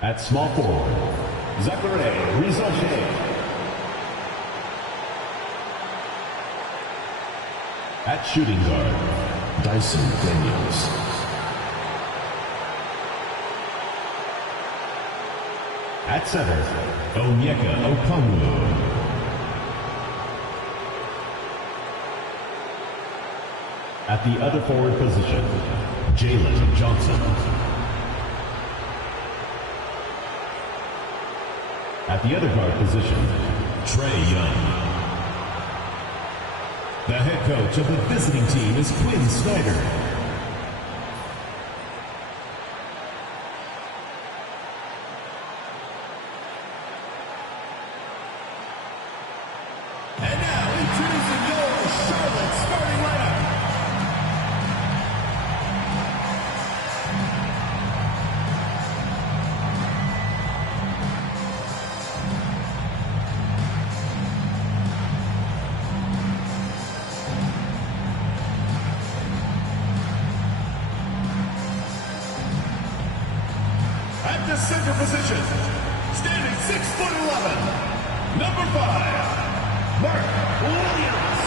At small forward, Zachary Rizalche. At shooting guard, Dyson Daniels. At center, Onyeka Okongwu. At the other forward position, Jalen Johnson. At the other guard position, Trae Young. The head coach of the visiting team is Quinn Snyder. And now introducing your Charlotte starting lineup. At the center position, standing 6'11", number 5, Mark Williams.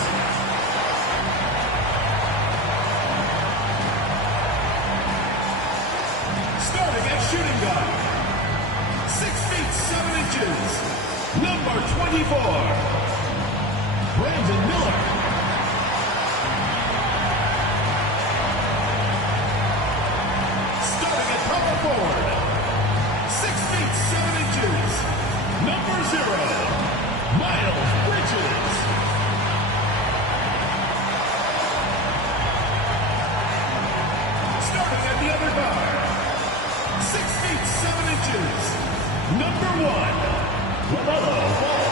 Starting at shooting guard, 6 feet 7 inches, number 24, Brandon Miller. Starting at power forward, 6 feet 7 inches, number 0, Miles Bridges. Starting at the other guard, 6 feet 7 inches, number 1, LaMelo Ball.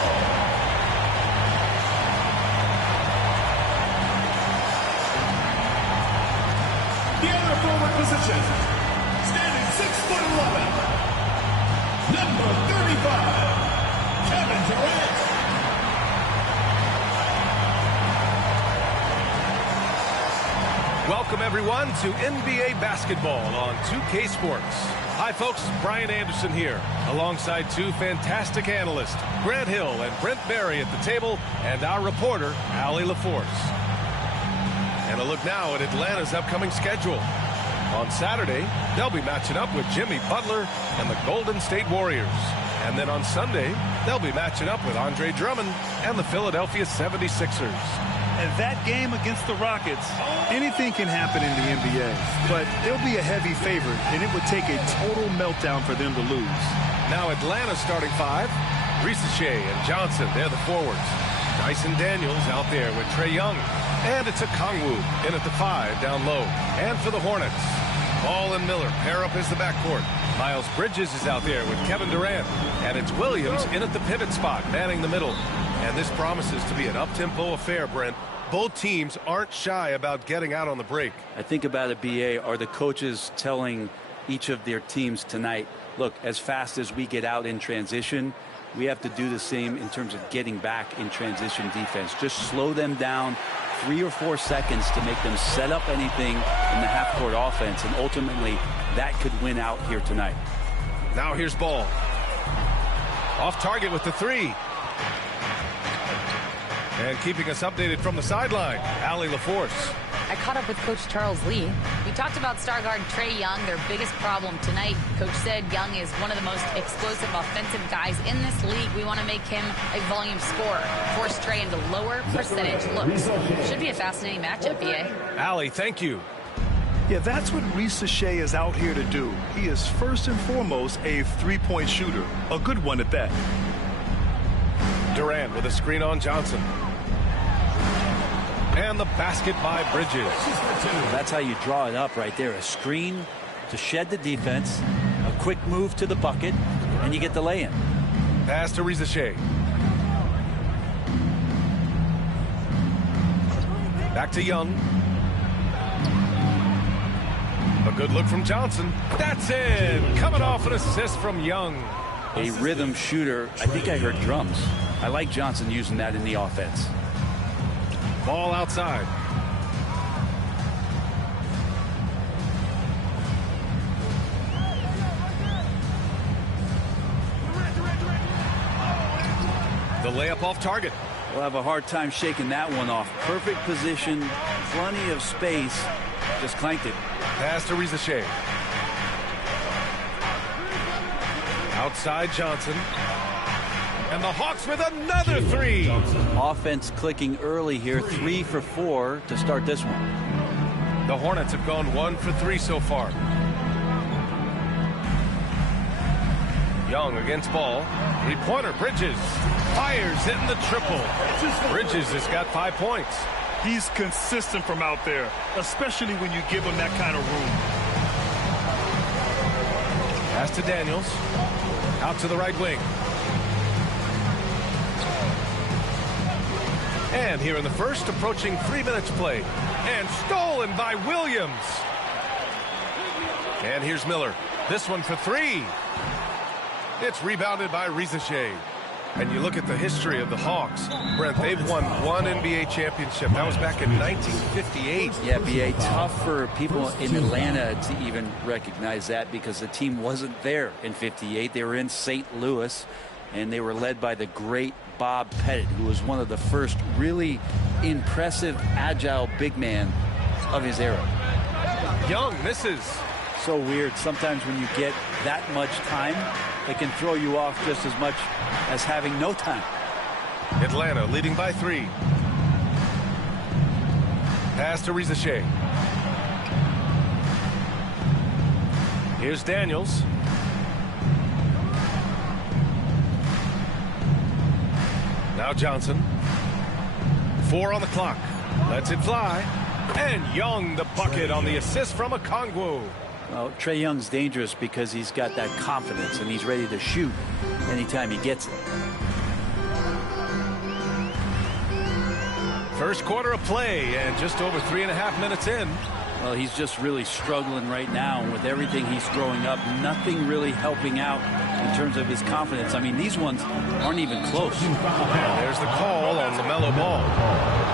The other forward position, standing 6'11", number 35, Kevin Durant. Welcome, everyone, to NBA basketball on 2K Sports. Hi, folks. Brian Anderson here, alongside two fantastic analysts, Grant Hill and Brent Barry at the table, and our reporter, Allie LaForce. And a look now at Atlanta's upcoming schedule. On Saturday, they'll be matching up with Jimmy Butler and the Golden State Warriors. And then on Sunday, they'll be matching up with Andre Drummond and the Philadelphia 76ers. And that game against the Rockets, anything can happen in the NBA, but they'll be a heavy favorite, and it would take a total meltdown for them to lose. Now Atlanta's starting 5, Rizalche and Johnson, they're the forwards. Dyson Daniels out there with Trae Young. And it's Okongwu in at the 5 down low. And for the Hornets, Ball and Miller pair up as the backcourt. Miles Bridges is out there with Kevin Durant. And it's Williams in at the pivot spot, manning the middle. And this promises to be an up-tempo affair, Brent. Both teams aren't shy about getting out on the break. I think about it, BA, are the coaches telling each of their teams tonight, look, as fast as we get out in transition, we have to do the same in terms of getting back in transition defense. Just slow them down 3 or 4 seconds to make them set up anything in the half-court offense, and ultimately that could win out here tonight. Now here's Ball. Off target with the 3. And keeping us updated from the sideline, Allie LaForce. I caught up with Coach Charles Lee. We talked about star guard Trae Young, their biggest problem tonight. Coach said Young is one of the most explosive offensive guys in this league. We want to make him a volume scorer, force Trae into lower percentage looks. Should be a fascinating matchup, BA. Allie, thank you. Yeah, that's what Rizalche is out here to do. He is first and foremost a three-point shooter, a good one at that. Durant with a screen on Johnson. And the basket by Bridges. That's how you draw it up right there. A screen to shed the defense, a quick move to the bucket, and you get the lay-in. Pass to Rizalche. Back to Young. A good look from Johnson. That's in. Coming off an assist from Young. A rhythm shooter. I think I heard drums. I like Johnson using that in the offense. Ball outside. The layup off target. We'll have a hard time shaking that one off. Perfect position, plenty of space. Just clanked it. Pass to Rizachet. Outside Johnson. And the Hawks with another three. Offense clicking early here. 3 for 4 to start this one. The Hornets have gone 1 for 3 so far. Young against ball. Three-pointer. Bridges fires, hitting the triple. Bridges has got 5 points. He's consistent from out there, especially when you give him that kind of room. Pass to Daniels. Out to the right wing. And here in the first, approaching 3 minutes played. And stolen by Williams. And here's Miller. This one for 3. It's rebounded by Rizachet. And you look at the history of the Hawks, Brent, they've won 1 NBA championship. That was back in 1958. Yeah, B.A., tough for people in Atlanta to even recognize that because the team wasn't there in 58. They were in St. Louis, and they were led by the great Bob Pettit, who was one of the first really impressive, agile big man of his era. Young misses. So weird. Sometimes when you get that much time, it can throw you off just as much as having no time. Atlanta leading by 3. Pass to Rizachet. Here's Daniels. Now Johnson. 4 on the clock. Lets it fly. And Young the bucket on the assist from Okongwu. Well, Trae Young's dangerous because he's got that confidence and he's ready to shoot anytime he gets it. First quarter of play and just over 3.5 minutes in. Well, he's just really struggling right now with everything he's throwing up. Nothing really helping out in terms of his confidence. I mean, these ones aren't even close. And there's the call on LaMelo Ball.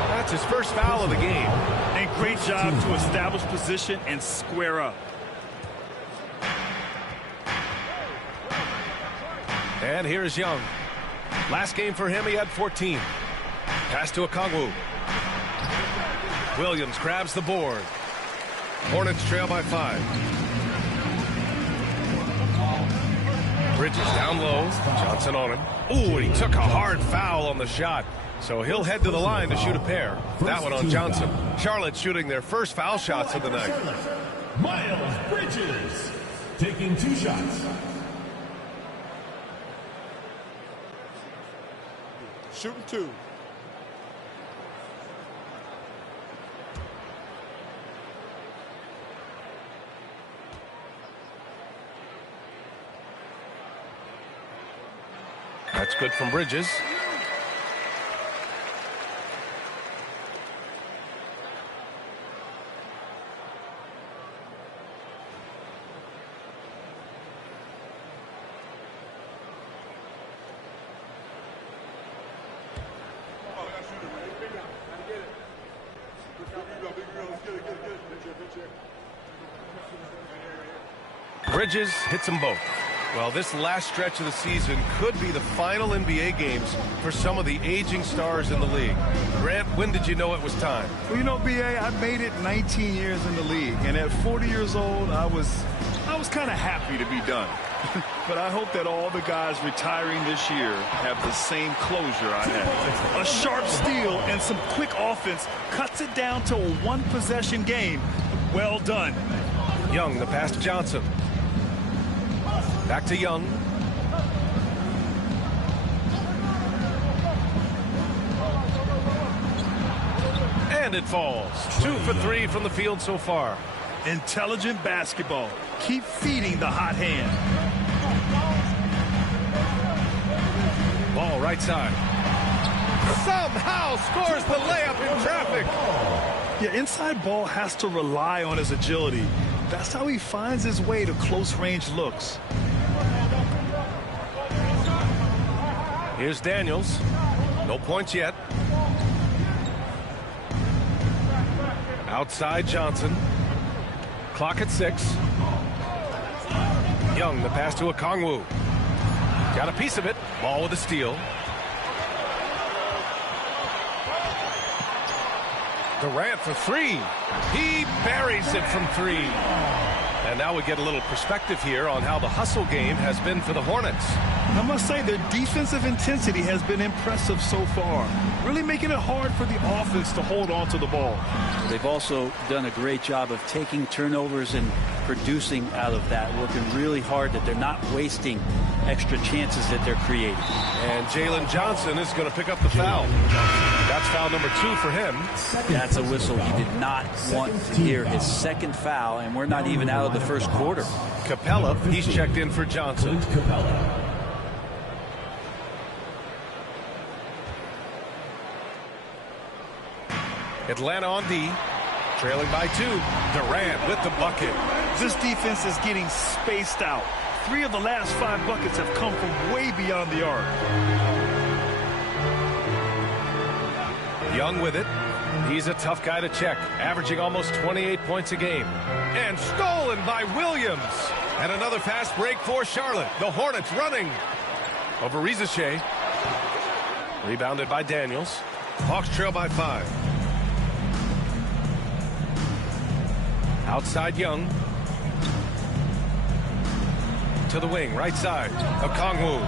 That's his first foul of the game. And great job to establish position and square up. And here's Young. Last game for him, he had 14. Pass to Okongwu. Williams grabs the board. Hornets trail by 5. Bridges down low. Johnson on him. Ooh, and he took a hard foul on the shot. So he'll head to the line to shoot a pair. That one on Johnson. Charlotte shooting their first foul shots of the night. Miles Bridges taking 2 shots. Shooting 2. That's good from Bridges. Bridges hits them both. Well, this last stretch of the season could be the final NBA games for some of the aging stars in the league. Grant, when did you know it was time? Well, you know, B.A., I made it 19 years in the league, and at 40 years old, I was kind of happy to be done. But I hope that all the guys retiring this year have the same closure I had. A sharp steal and some quick offense cuts it down to a 1-possession game. Well done. Young, the pass to Johnson. Back to Young. And it falls. 2 for 3 from the field so far. Intelligent basketball. Keep feeding the hot hand. Ball right side. Somehow scores the layup in traffic. Yeah, inside ball has to rely on his agility. That's how he finds his way to close-range looks. Here's Daniels. No points yet. Outside Johnson. Clock at 6. Young, the pass to Okongwu. Got a piece of it. Ball with a steal. Durant for three. He buries it from three. And now we get a little perspective here on how the hustle game has been for the Hornets. I must say their defensive intensity has been impressive so far, really making it hard for the offense to hold on to the ball. They've also done a great job of taking turnovers and producing out of that, working really hard that they're not wasting extra chances that they're creating. And Jalen Johnson is going to pick up the foul. That's foul number 2 for him. That's a whistle. He did not want to hear his second foul, and we're not even out of the first quarter. Capella, he's checked in for Johnson. Atlanta on D, trailing by 2. Durant with the bucket. This defense is getting spaced out. 3 of the last 5 buckets have come from way beyond the arc. Young with it. He's a tough guy to check, averaging almost 28 points a game. And stolen by Williams. And another fast break for Charlotte. The Hornets running over Rizachet. Rebounded by Daniels. Hawks trail by 5. Outside Young. To the wing, right side. Okongwu.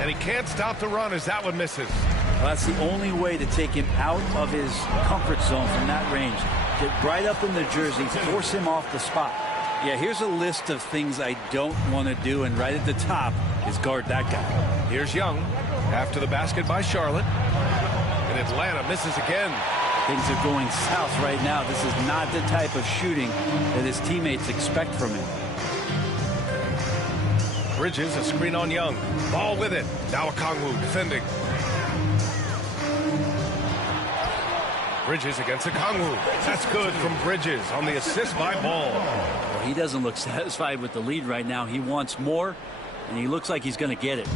And he can't stop the run as that one misses. Well, that's the only way to take him out of his comfort zone from that range. Get right up in the jersey, force him off the spot. Yeah, here's a list of things I don't want to do, and right at the top is guard that guy. Here's Young after the basket by Charlotte. And Atlanta misses again. Things are going south right now. This is not the type of shooting that his teammates expect from him. Bridges, a screen on Young. Ball with it. Now Okongwu defending. Bridges against Okongwu. That's good from Bridges on the assist by Ball. Well, he doesn't look satisfied with the lead right now. He wants more, and he looks like he's going to get it.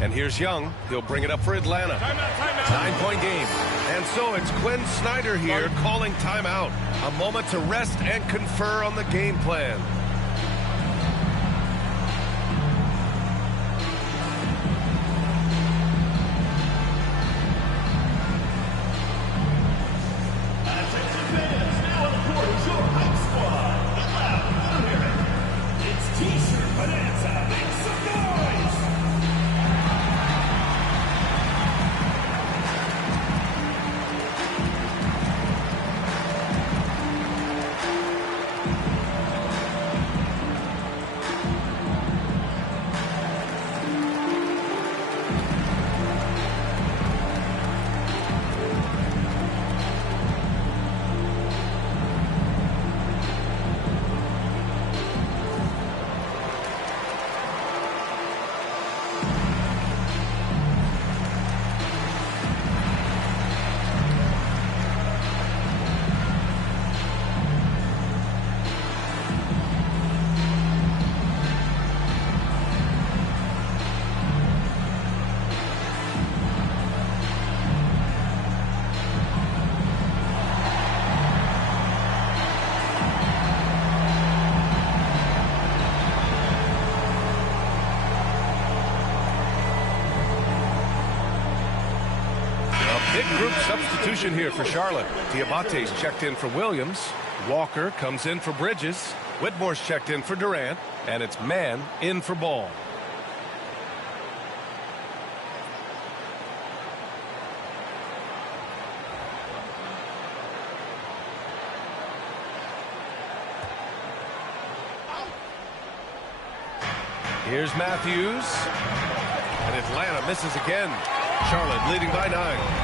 And here's Young. He'll bring it up for Atlanta. 9-point game. And so it's Quinn Snyder here calling timeout. A moment to rest and confer on the game plan. Big group substitution here for Charlotte. Diabate's checked in for Williams. Walker comes in for Bridges. Whitmore's checked in for Durant. And it's Mann in for Ball. Here's Matthews. And Atlanta misses again. Charlotte leading by 9.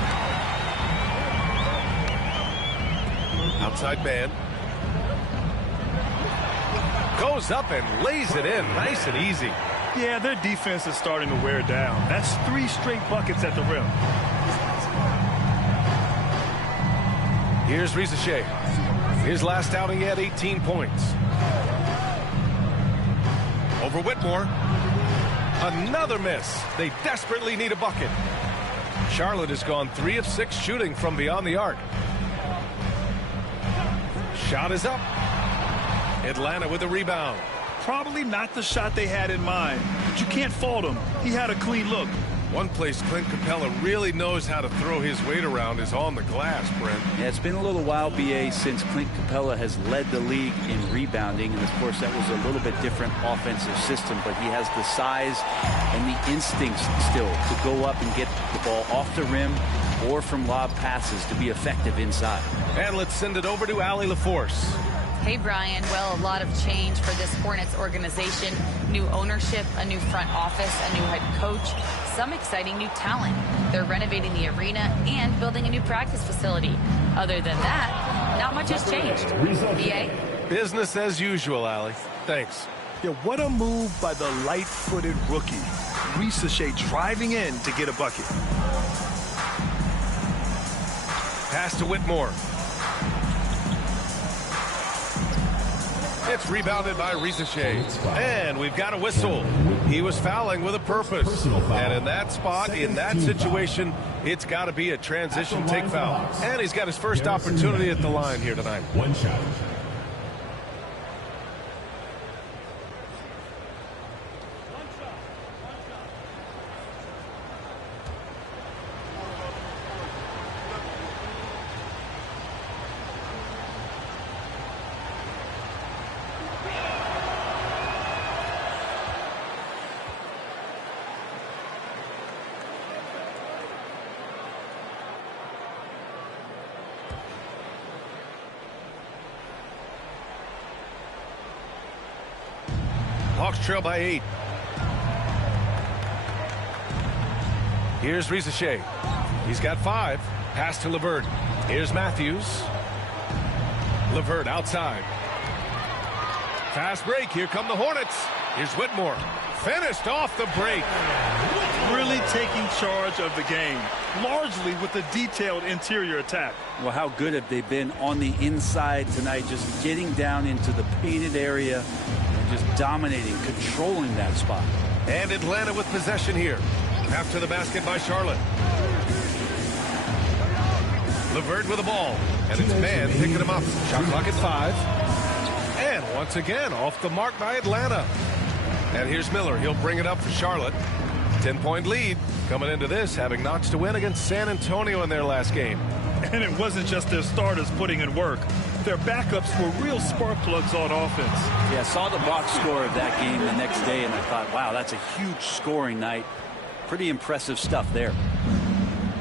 Outside man. Goes up and lays it in. Nice and easy. Yeah, their defense is starting to wear down. That's 3 straight buckets at the rim. Here's Rizachet. His last outing, he had 18 points. Over Whitmore. Another miss. They desperately need a bucket. Charlotte has gone 3 of 6 shooting from beyond the arc. Shot is up. Atlanta with a rebound. Probably not the shot they had in mind, but you can't fault him. He had a clean look. One place Clint Capella really knows how to throw his weight around is on the glass, Brent. Yeah, it's been a little while, BA, since Clint Capella has led the league in rebounding. And, of course, that was a little bit different offensive system. But he has the size and the instincts still to go up and get the ball off the rim or from lob passes to be effective inside. And let's send it over to Allie LaForce. Hey, Brian. Well, a lot of change for this Hornets organization. New ownership, a new front office, a new head coach, some exciting new talent. They're renovating the arena and building a new practice facility. Other than that, not much has changed. BA? Business as usual, Allie. Thanks. Yeah, what a move by the light-footed rookie. Reese driving in to get a bucket. Pass to Whitmore. It's rebounded by Risache. And we've got a whistle. He was fouling with a purpose. And in that spot, in that situation, it's got to be a transition take foul. And he's got his first opportunity at the line here tonight. One shot. Hawks trail by 8. Here's Risache. He's got 5. Pass to LeVert. Here's Matthews. LeVert outside. Fast break. Here come the Hornets. Here's Whitmore. Finished off the break. Really taking charge of the game, largely with a detailed interior attack. Well, how good have they been on the inside tonight, just getting down into the painted area and just dominating, controlling that spot. And Atlanta with possession here. After the basket by Charlotte. LeVert with the ball. And it's man picking him up. Shot clock at 5. And once again, off the mark by Atlanta. And here's Miller. He'll bring it up for Charlotte. 10-point lead coming into this, having notched a win against San Antonio in their last game. And it wasn't just their starters putting in work. Their backups were real spark plugs on offense. Yeah, I saw the box score of that game the next day, and I thought, wow, that's a huge scoring night. Pretty impressive stuff there.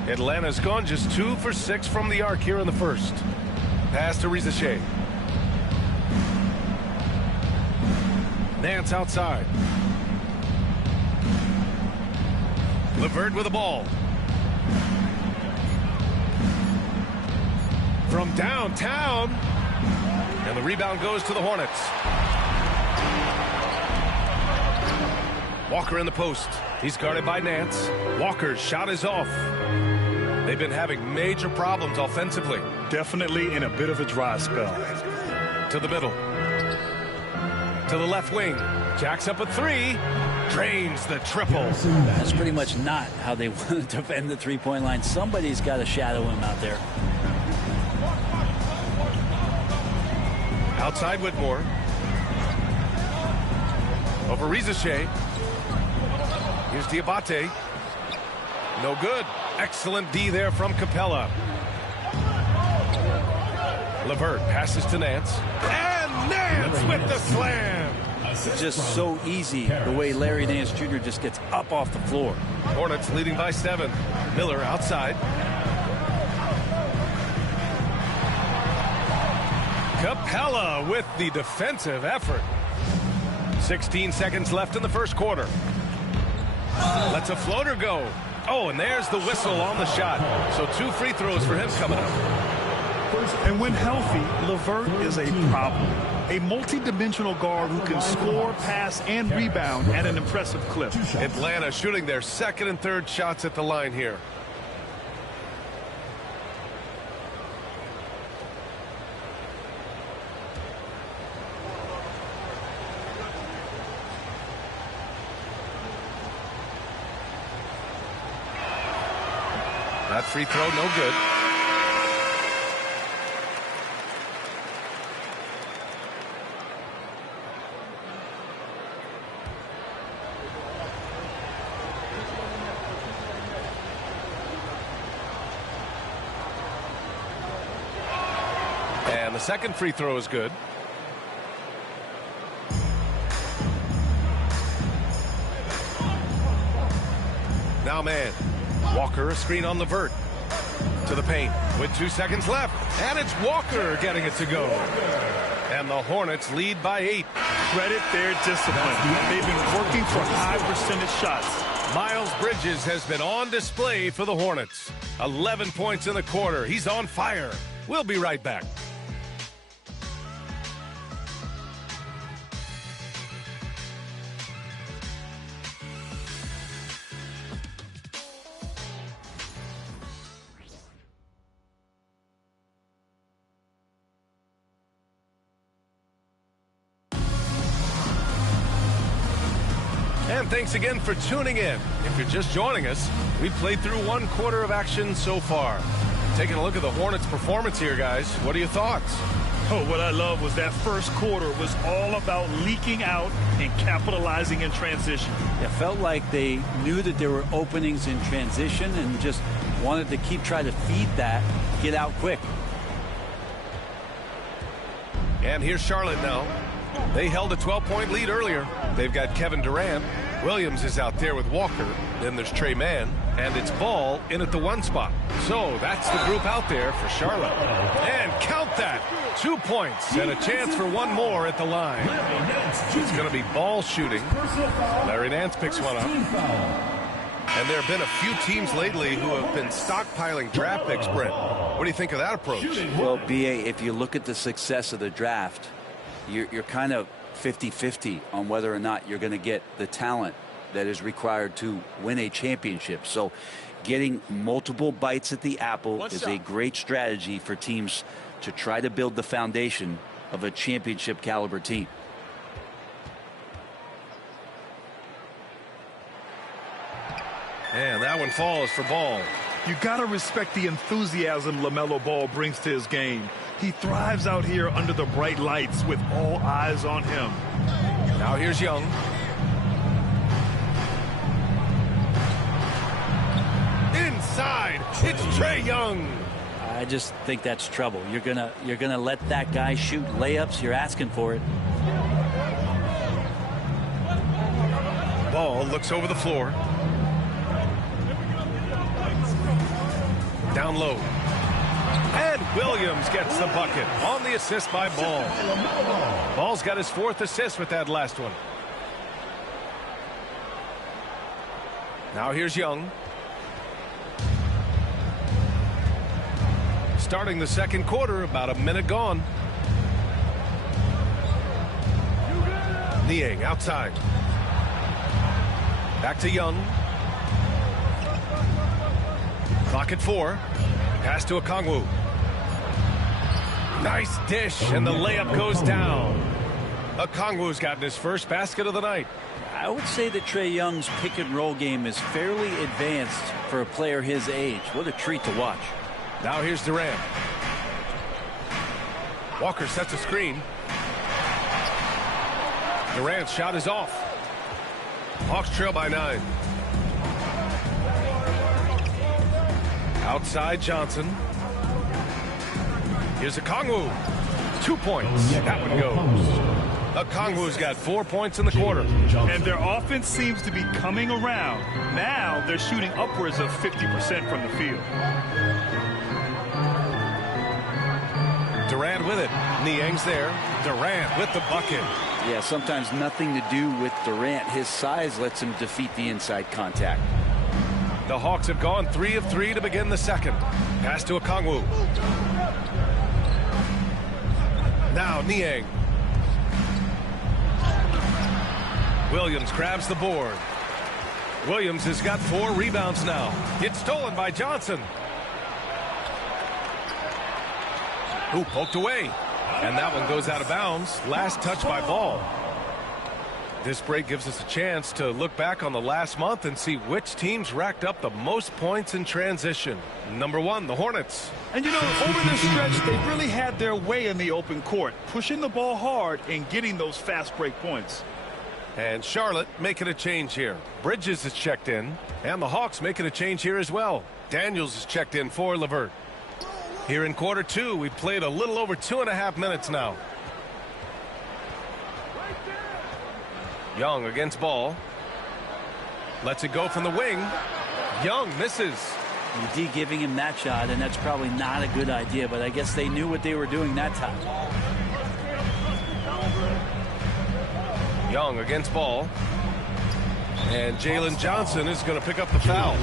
Atlanta's gone just 2 for 6 from the arc here in the first. Pass to Risache. Nance outside. LeVert with the ball. From downtown. And the rebound goes to the Hornets. Walker in the post. He's guarded by Nance. Walker's shot is off. They've been having major problems offensively. Definitely in a bit of a dry spell. To the middle. To the left wing. Jacks up a 3. Drains the triple. That's pretty much not how they want to defend the three-point line. Somebody's got to shadow him out there. Outside Whitmore. Over Risache. Here's Diabate. No good. Excellent D there from Capella. LeVert passes to Nance. And Nance with the slam. It's just so easy the way Larry Nance Jr. just gets up off the floor. Hornets leading by 7. Miller outside. Capella with the defensive effort. 16 seconds left in the first quarter. Lets a floater go. Oh, and there's the whistle on the shot. So 2 free throws for him coming up. And when healthy, LeVert is a problem. A multi-dimensional guard who can score, pass, and rebound at an impressive clip. Atlanta shooting their second and third shots at the line here. That free throw, no good. And the second free throw is good. Now man. Walker, a screen on Levert. To the paint with 2 seconds left. And it's Walker getting it to go. And the Hornets lead by 8. Credit their discipline. They've been working for high percentage shots. Miles Bridges has been on display for the Hornets. 11 points in the quarter. He's on fire. We'll be right back. And thanks again for tuning in. If you're just joining us, we've played through 1 quarter of action so far. Taking a look at the Hornets' performance here, guys. What are your thoughts? Oh, what I love was that first quarter was all about leaking out and capitalizing in transition. It felt like they knew that there were openings in transition and just wanted to keep trying to feed that, get out quick. And here's Charlotte now. They held a 12-point lead earlier. They've got Kevin Durant. Williams is out there with Walker. Then there's Trey Mann. And it's Ball in at the 1 spot. So that's the group out there for Charlotte. And count that. 2 points and a chance for 1 more at the line. It's going to be Ball shooting. Larry Nance picks one up. And there have been a few teams lately who have been stockpiling draft picks, Brent. What do you think of that approach? Well, B.A., if you look at the success of the draft, you're kind of 50-50 on whether or not you're going to get the talent that is required to win a championship. So getting multiple bites at the apple is a great strategy for teams to try to build the foundation of a championship caliber team. And that one falls for Ball. You got to respect the enthusiasm LaMelo Ball brings to his game. He thrives out here under the bright lights with all eyes on him. Now here's Young. Inside, it's Trey Young. I just think that's trouble. You're gonna let that guy shoot layups. You're asking for it. Ball looks over the floor. Down low. And Williams gets the bucket on the assist by Ball. Ball's got his 4th assist with that last one. Now here's Young. Starting the second quarter, about a minute gone. Niang outside. Back to Young. Clock at 4. Pass to Okongwu. Nice dish, and the layup goes down. Okongwu's gotten his first basket of the night. I would say that Trey Young's pick and roll game is fairly advanced for a player his age. What a treat to watch. Now here's Durant. Walker sets a screen. Durant's shot is off. Hawks trail by 9. Outside Johnson. Here's Okongwu. 2 points. That one goes. Okongwu's got 4 points in the quarter. And their offense seems to be coming around. Now they're shooting upwards of 50% from the field. Durant with it. Niang's there. Durant with the bucket. Yeah, sometimes nothing to do with Durant. His size lets him defeat the inside contact. The Hawks have gone 3 of 3 to begin the second. Pass to Okongwu. Now Niang. Williams grabs the board. Williams has got 4 rebounds now. It's stolen by Johnson. Who poked away. And that one goes out of bounds. Last touch by Ball. This break gives us a chance to look back on the last month and see which teams racked up the most points in transition. Number 1, the Hornets. And you know, over this stretch, they really had their way in the open court, pushing the ball hard and getting those fast break points. And Charlotte making a change here. Bridges is checked in. And the Hawks making a change here as well. Daniels is checked in for Levert. Here in quarter two, we've played a little over 2.5 minutes now. Young against ball. Lets it go from the wing. Young misses. D giving him that shot, and that's probably not a good idea, but I guess they knew what they were doing that time. Young against ball. And Jalen Johnson is going to pick up the foul.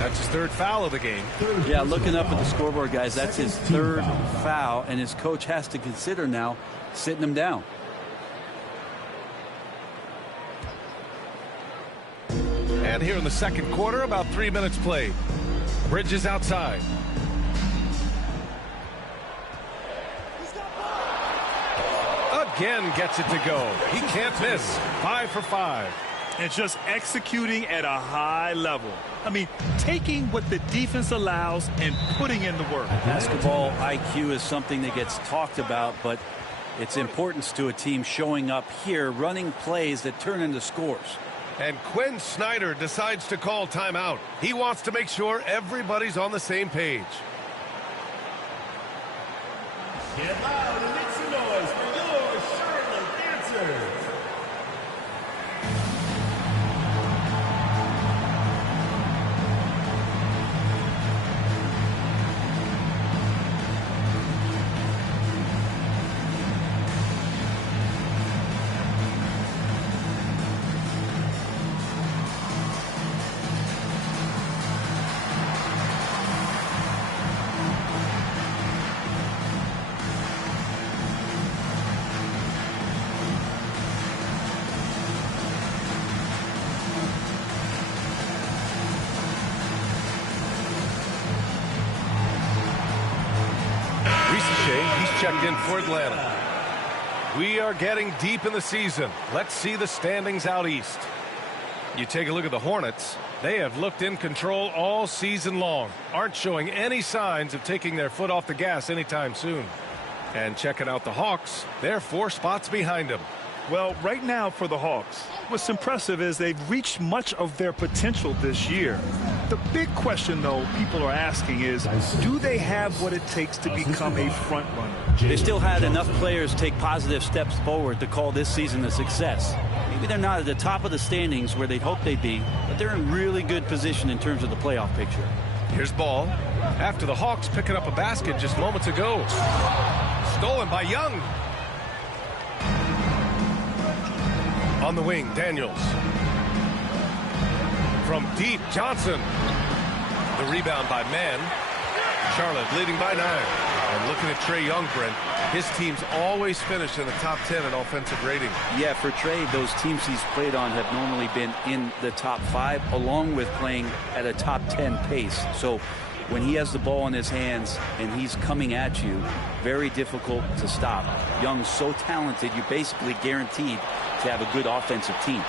That's his third foul of the game. Yeah, looking up at the scoreboard, guys, that's his third foul, and his coach has to consider now sitting him down. And here in the second quarter, about 3 minutes played. Bridges outside. Again gets it to go. He can't miss. 5 for 5. And just executing at a high level. I mean, taking what the defense allows and putting in the work. Basketball IQ is something that gets talked about, but its importance to a team showing up here, running plays that turn into scores. And Quinn Snyder decides to call timeout. He wants to make sure everybody's on the same page. Get loud and make some noise for your Charlotte dancers. He's checked in for Atlanta. We are getting deep in the season. Let's see the standings out east. You take a look at the Hornets. They have looked in control all season long. Aren't showing any signs of taking their foot off the gas anytime soon. And checking out the Hawks, they're 4 spots behind them. Well, right now for the Hawks, what's impressive is they've reached much of their potential this year. The big question, though, people are asking is, do they have what it takes to become a front runner? They still had enough players take positive steps forward to call this season a success. Maybe they're not at the top of the standings where they'd hoped they'd be, but they're in really good position in terms of the playoff picture. Here's ball. After the Hawks picking up a basket just moments ago. Stolen by Young. On the wing, Daniels. From deep, Johnson. The rebound by Mann. Charlotte leading by 9. And looking at Trae Young, Brent, his teams always finish in the top 10 in offensive rating. Yeah, for Trae, those teams he's played on have normally been in the top 5, along with playing at a top 10 pace. So when he has the ball in his hands and he's coming at you, very difficult to stop. Young's so talented, you're basically guaranteed to have a good offensive team.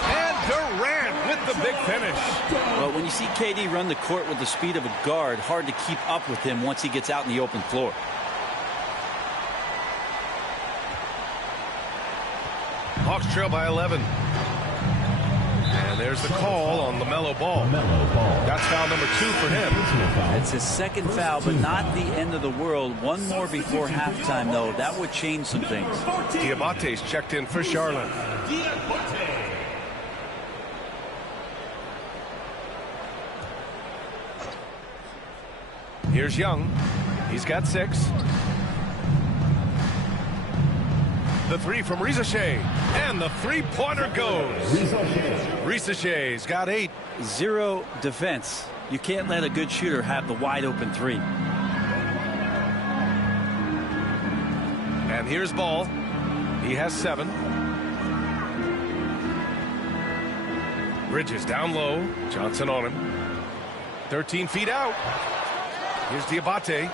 And Durant with the big finish. Well, when you see KD run the court with the speed of a guard, hard to keep up with him once he gets out in the open floor. Hawks trail by 11. And there's the call on LaMelo Ball. That's foul number 2 for him. It's his second foul, but not the end of the world. One more before halftime, though. That would change some things. Diabate's checked in for Charlotte. Here's Young. He's got 6. The 3 from Risache. And the three-pointer goes. Risache's got 8. 0 defense. You can't let a good shooter have the wide-open 3. And here's Ball. He has 7. Bridges down low. Johnson on him. 13 feet out. Here's Diabate.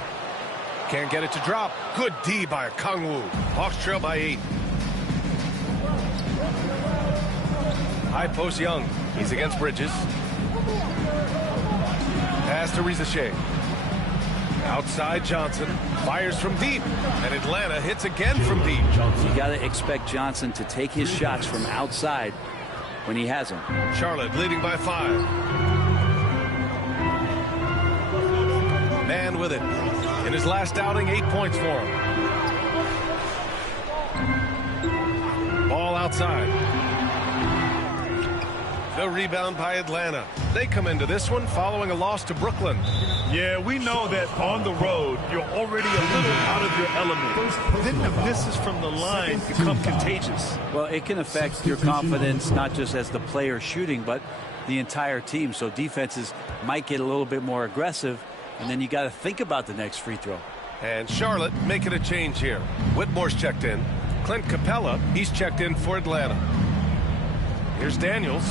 Can't get it to drop. Good D by Kongwu. Hawks trail by 8. High post Young. He's against Bridges. Pass to Risache. Outside Johnson. Fires from deep. And Atlanta hits again from deep. You got to expect Johnson to take his shots from outside when he has them. Charlotte leading by 5. Man with it. In his last outing, 8 points for him. Ball outside. The rebound by Atlanta. They come into this one following a loss to Brooklyn. Yeah, we know that on the road, you're already a little out of your element. Then the misses from the line become contagious. Well, it can affect your confidence, not just as the player shooting, but the entire team. So defenses might get a little bit more aggressive, and then you got to think about the next free throw. And Charlotte making a change here. Whitmore's checked in. Clint Capella, he's checked in for Atlanta. Here's Daniels.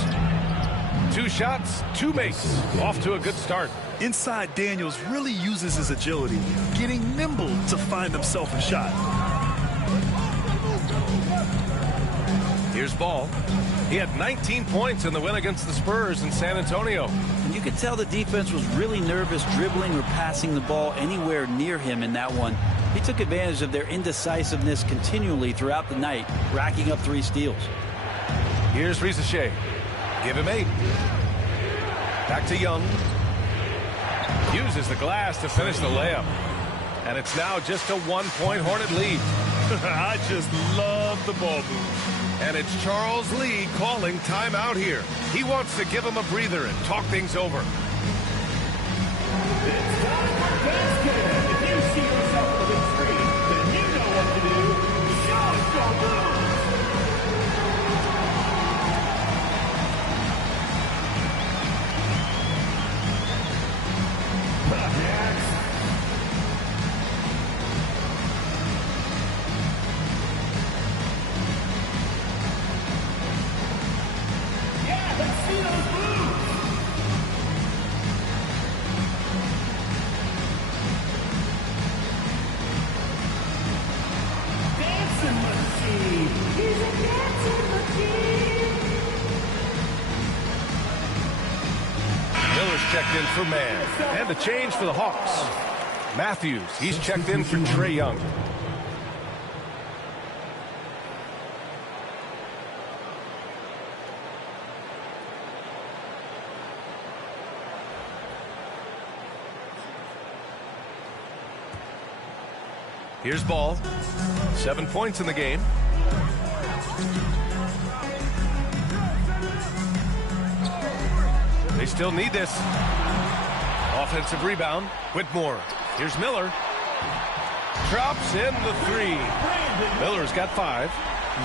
2 shots, 2 makes. Off to a good start. Inside, Daniels really uses his agility, getting nimble to find himself a shot. Here's Ball. He had 19 points in the win against the Spurs in San Antonio. And you could tell the defense was really nervous dribbling or passing the ball anywhere near him in that one. He took advantage of their indecisiveness continually throughout the night, racking up 3 steals. Here's Rizachet. Give him 8. Back to Young. Uses the glass to finish the layup. And it's now just a 1-point Hornet lead. I just love the ball move. And it's Charles Lee calling timeout here. He wants to give him a breather and talk things over. It's time for basket. If you see yourself on the big screen, then you know what to do. Show some moves. Checked in for Man. And a change for the Hawks. Matthews, he's checked in for Trae Young. Here's Ball. 7 points in the game. They still need this. Offensive rebound. Whitmore. Here's Miller. Drops in the 3. Miller's got 5.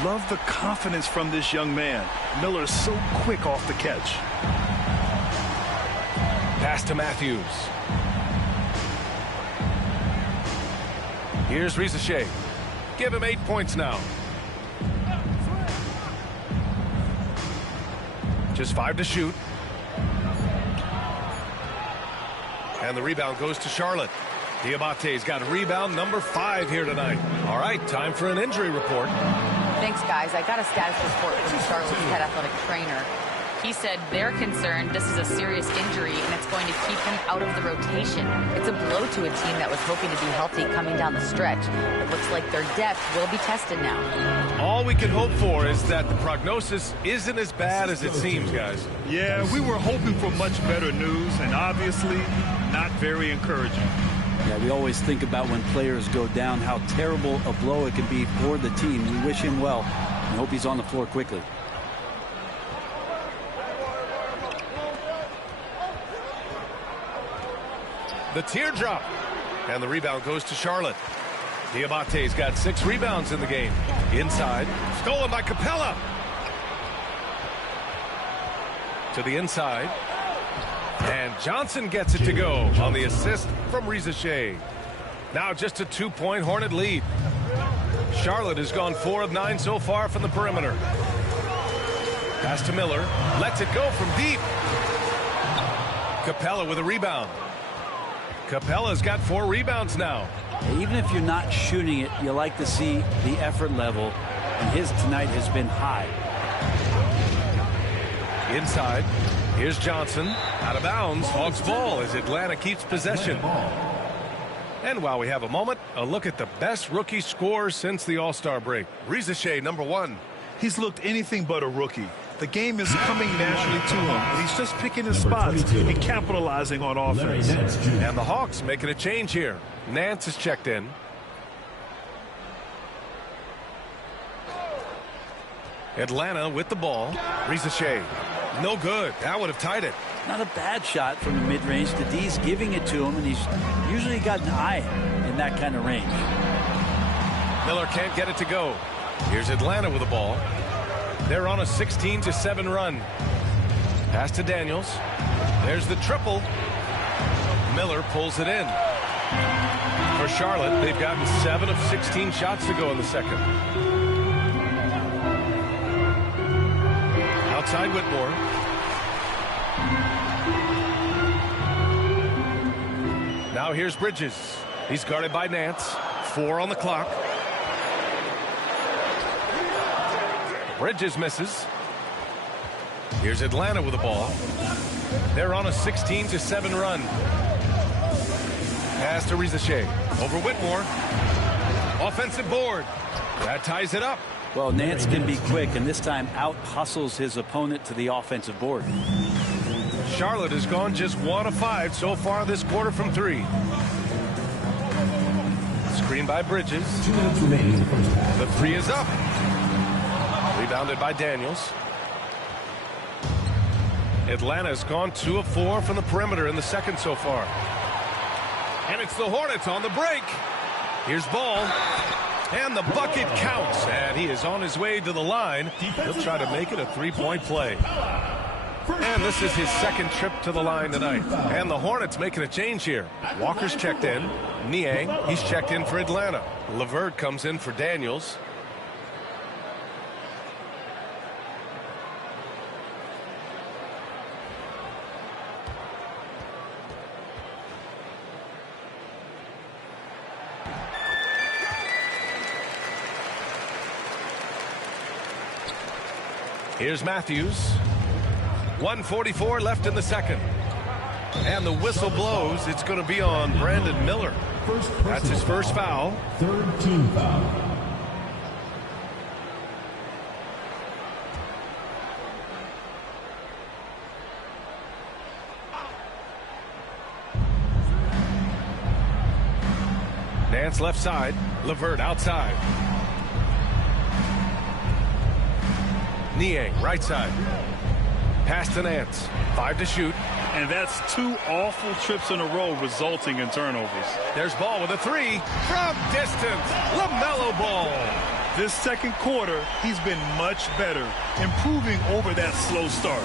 Love the confidence from this young man. Miller's so quick off the catch. Pass to Matthews. Here's Rizachet. Give him 8 points now. Just 5 to shoot. And the rebound goes to Charlotte. Diabate's got rebound number 5 here tonight. All right, time for an injury report. Thanks, guys. I got a status report from Charlotte's head athletic trainer. He said they're concerned this is a serious injury and it's going to keep him out of the rotation. It's a blow to a team that was hoping to be healthy coming down the stretch. It looks like their depth will be tested now. All we can hope for is that the prognosis isn't as bad as it seems, guys. Yeah, we were hoping for much better news, and obviously not very encouraging. Yeah, we always think about when players go down, how terrible a blow it can be for the team. We wish him well and hope he's on the floor quickly. The teardrop. And the rebound goes to Charlotte. Diabate's got 6 rebounds in the game. Inside. Stolen by Capella. To the inside. And Johnson gets it to go on the assist from Rizachet. Now just a 2-point Hornet lead. Charlotte has gone 4 of 9 so far from the perimeter. Pass to Miller. Lets it go from deep. Capella with a rebound. Capella's got 4 rebounds now. Even if you're not shooting it, you like to see the effort level, and his tonight has been high. Inside. Here's Johnson. Out of bounds. Hawks ball as Atlanta keeps possession. And while we have a moment, a look at the best rookie scorer since the All-Star break. Rizachet, number 1. He's looked anything but a rookie. The game is coming naturally to him. He's just picking his spots and capitalizing on offense. And the Hawks making a change here. Nance is checked in. Atlanta with the ball. Rizachet. No good. That would have tied it. Not a bad shot from the mid-range. The D's giving it to him, and he's usually got an eye in that kind of range. Miller can't get it to go. Here's Atlanta with the ball. They're on a 16-7 run. Pass to Daniels. There's the triple. Miller pulls it in. For Charlotte, they've gotten 7 of 16 shots to go in the second. Outside Whitmore. Now here's Bridges. He's guarded by Nance. 4 on the clock. Bridges misses. Here's Atlanta with the ball. They're on a 16-7 run. Pass to Rizachet. Over Whitmore. Offensive board. That ties it up. Well, Nance can be quick, and this time out-hustles his opponent to the offensive board. Charlotte has gone just 1 of 5 so far this quarter from 3. Screen by Bridges. 2 minutes remaining in the first half. The 3 is up. Rebounded by Daniels. Atlanta's gone 2 of 4 from the perimeter in the second so far. And it's the Hornets on the break. Here's Ball. And the bucket counts. And he is on his way to the line. He'll try to make it a 3-point play. And this is his second trip to the line tonight. And the Hornets making a change here. Walker's checked in. Niang, he's checked in for Atlanta. LeVert comes in for Daniels. Here's Matthews. 1:44 left in the second. And the whistle blows. It's going to be on Brandon Miller. That's his first foul. 3rd team foul. Nance left side. LeVert outside. Niang right side. Pass to Nance. 5 to shoot. And that's 2 awful trips in a row resulting in turnovers. There's Ball with a 3 from distance. LaMelo Ball. This second quarter, he's been much better, improving over that slow start.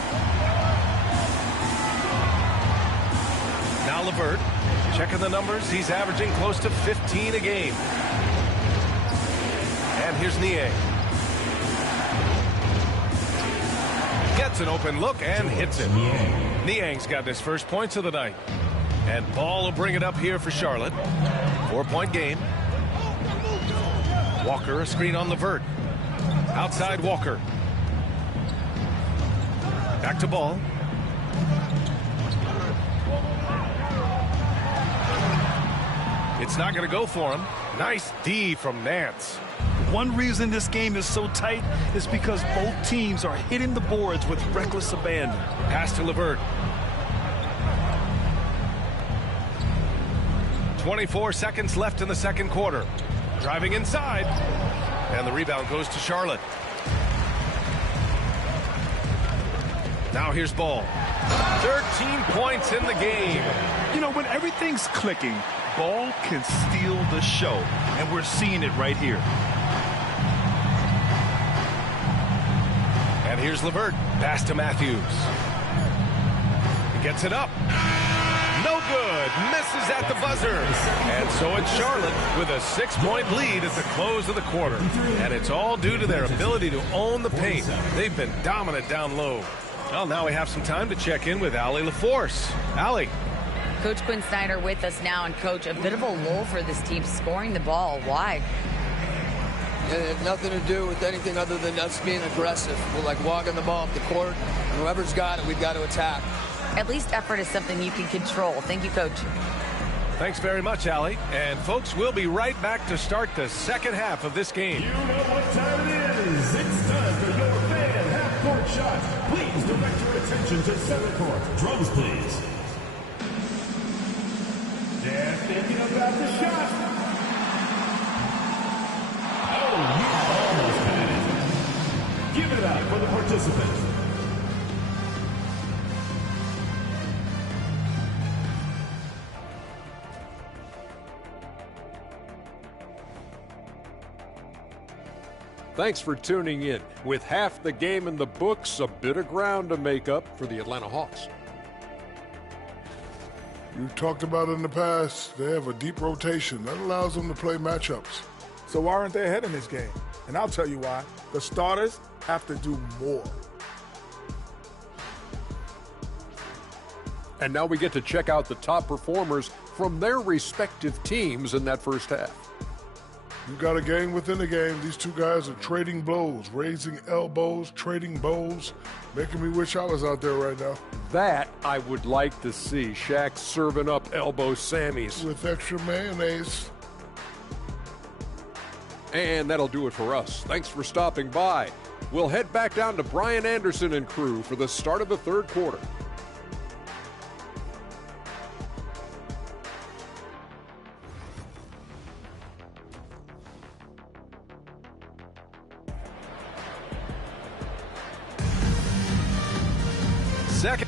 Now LeVert. Checking the numbers. He's averaging close to 15 a game. And here's Niang. Gets an open look and hits it. Niang's got his first points of the night. And Ball will bring it up here for Charlotte. 4-point game. Walker, a screen on LeVert. Outside Walker. Back to Ball. It's not going to go for him. Nice D from Nance. One reason this game is so tight is because both teams are hitting the boards with reckless abandon. Pass to LeVert. 24 seconds left in the second quarter. Driving inside. And the rebound goes to Charlotte. Now here's Ball. 13 points in the game. You know, when everything's clicking, Ball can steal the show. And we're seeing it right here. And here's LeVert. Pass to Matthews. He gets it up. No good. Misses at the buzzer. And so it's Charlotte with a 6-point lead at the close of the quarter. And it's all due to their ability to own the paint. They've been dominant down low. Well, now we have some time to check in with Allie LaForce. Allie. Coach Quinn Snyder with us now. And, Coach, a bit of a lull for this team scoring the ball. Why? It had nothing to do with anything other than us being aggressive. We're like walking the ball up the court, and whoever's got it, we've got to attack. At least effort is something you can control. Thank you, Coach. Thanks very much, Allie. And, folks, we'll be right back to start the second half of this game. You know what time it is. It's time for your fan half-court shot. Please direct your attention to center court. Drums, please. They're thinking about the shot. Oh, you almost had it. Give it up for the participant. Thanks for tuning in. With half the game in the books, a bit of ground to make up for the Atlanta Hawks. You talked about it in the past. They have a deep rotation. That allows them to play matchups. So why aren't they ahead in this game? And I'll tell you why. The starters have to do more. And now we get to check out the top performers from their respective teams in that first half. You got a game within a game. These two guys are trading blows, raising elbows, trading bows, making me wish I was out there right now. That I would like to see. Shaq serving up elbow Sammys. With extra mayonnaise. And that'll do it for us. Thanks for stopping by. We'll head back down to Brian Anderson and crew for the start of the third quarter. Second.